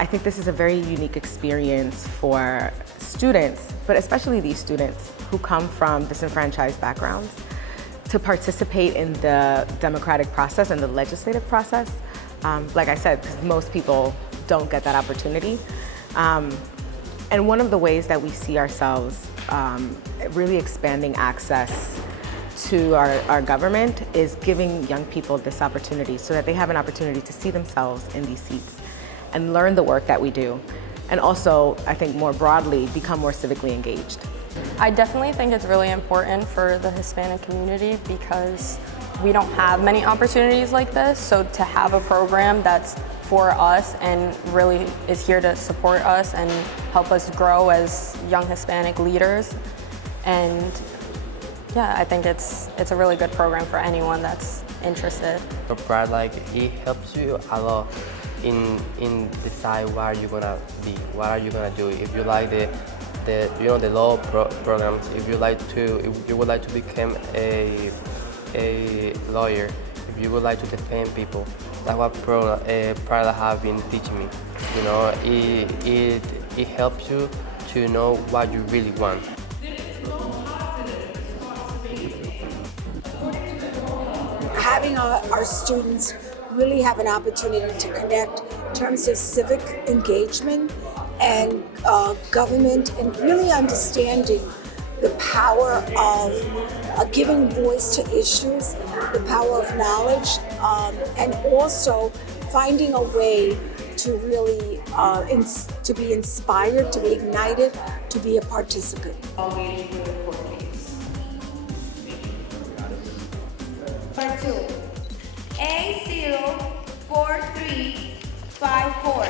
I think this is a very unique experience for students, but especially these students who come from disenfranchised backgrounds, to participate in the democratic process and the legislative process. Like I said, because most people don't get that opportunity. And one of the ways that we see ourselves really expanding access to our government is giving young people this opportunity so that they have an opportunity to see themselves in these seats and learn the work that we do. And also, I think more broadly, become more civically engaged. I definitely think it's really important for the Hispanic community because we don't have many opportunities like this. So to have a program that's for us and really is here to support us and help us grow as young Hispanic leaders. And yeah, I think it's a really good program for anyone that's interested. So Pride, like, it helps you a lot in decide what are you gonna be, what are you gonna do. If you like the law programs, if you would like to become a lawyer, if you would like to defend people, that's what Pride have been teaching me. You know, it helps you to know what you really want. Having our students really have an opportunity to connect in terms of civic engagement and government, and really understanding the power of giving voice to issues, the power of knowledge, and also finding a way to really to be inspired, to be ignited, to be a participant. Part 2. A04354.